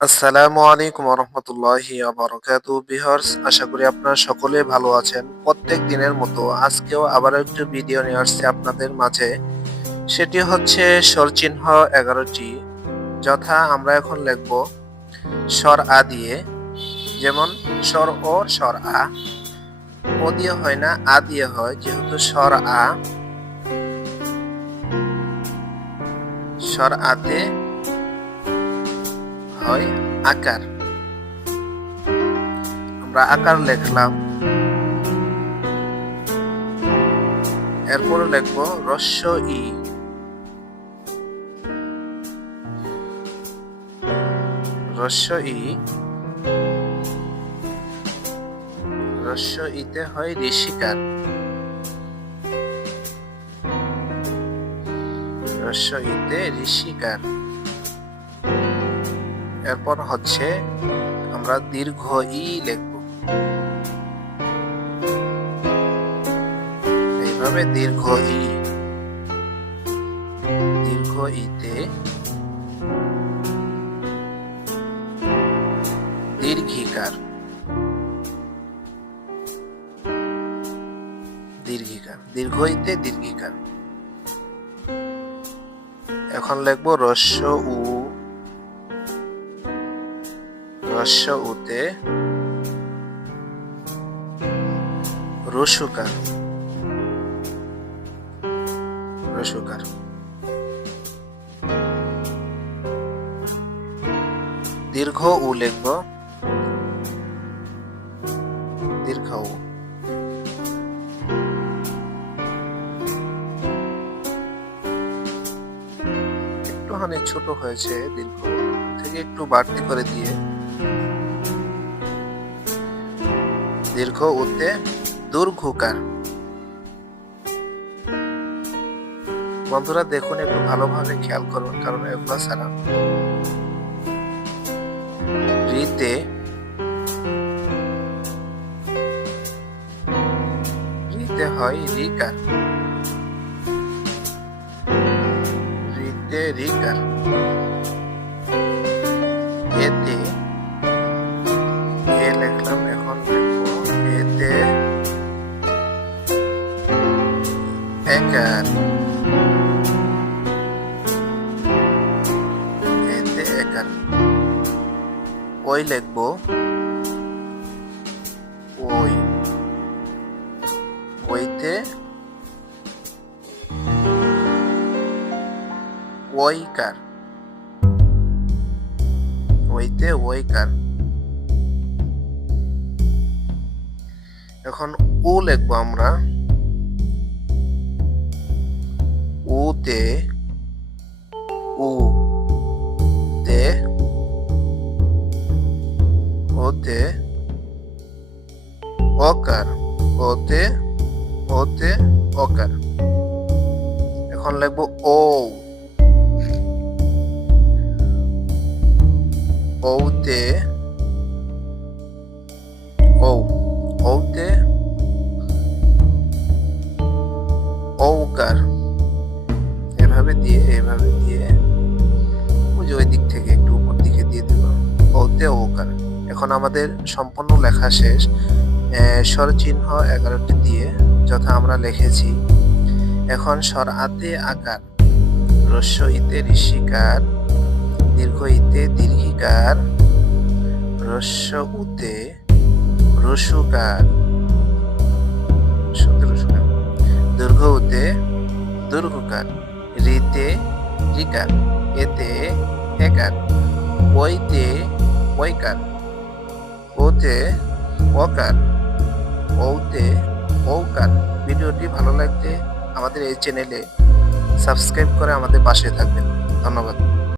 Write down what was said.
আসসালামু আলাইকুম রহমতুল্লাহি ভিউয়ার্স, আশা করি আপনারা সকলে ভালো আছেন। প্রত্যেক দিনের মতো আজকেও আবার একটু ভিডিও নিয়ে আসছি আপনাদের মাঝে। সেটি হচ্ছে স্বরচিহ্ন 11টি, যথা আমরা এখন লিখব স্বর আ দিয়ে। যেমন স্বর ও স্বর আ, ও দিয়ে হয় না, আ দিয়ে হয়। যেহেতু স্বর আ, স্বর আতে হয় আকার। আমরা আকার লিখলাম। এরপরে লিখবো রস্য ই। রস্য ই, রস্য ইতে হয় ঋষিকার। রস্য ইতে ঋষিকার। এরপর হচ্ছে আমরা দীর্ঘ ই লিখব। এইভাবে দীর্ঘ ই। দীর্ঘ ইতে দীর্ঘিকার। দীর্ঘিকার, দীর্ঘ ইতে দীর্ঘিকার। এখন লিখবো রস্য উ। রস্য উতে রসুকার। রসুকার। দীর্ঘ উ লিখব। দীর্ঘ উ। একটুখানি ছোট হয়েছে, দীর্ঘ থেকে একটু বাড়তি করে দিয়ে দীর্ঘ উতে দীর্ঘকার। বন্ধুরা দেখুন, একটু ভালোভাবে খেয়াল করুন, কারণ এগুলো ছাড়া রিতে রিতে হয় রিকার। রিতে রিকার। এতে এ লিখলাম, এখন লিখবো এতে একার। এতে একার। ওই লিখবো ওই। ওইতে ওইকার। ওইতে ওইকার। এখন উ লিখবো আমরা। উতে উ তে ওতে অকার। ওতে ওতে অকার। এখন লিখবো ও। ওতে ও। ওতে ঔকার। এভাবে দিয়ে ওই দিক থেকে একটু উপর দিকে দিয়ে দেব। ওতে ঔকার। এখন আমাদের সম্পূর্ণ লেখা শেষ। স্বরচিহ্ন 11টি দিয়ে, যথা আমরা লিখেছি। এখন স্বর আতে আকার, রস্য ইতে ঋষিকার, দীর্ঘ ইতে দীর্ঘিকার, রস্য উতে রসুকার, দীর্ঘ উতে দীর্ঘকার, রিতে রিকার, এতে একার, ওইতে ওইকার, ওতে ওকার, ওতে ওকার। ভিডিওটি ভালো লাগলে আমাদের এই চ্যানেলে সাবস্ক্রাইব করে আমাদের পাশে থাকবেন। ধন্যবাদ।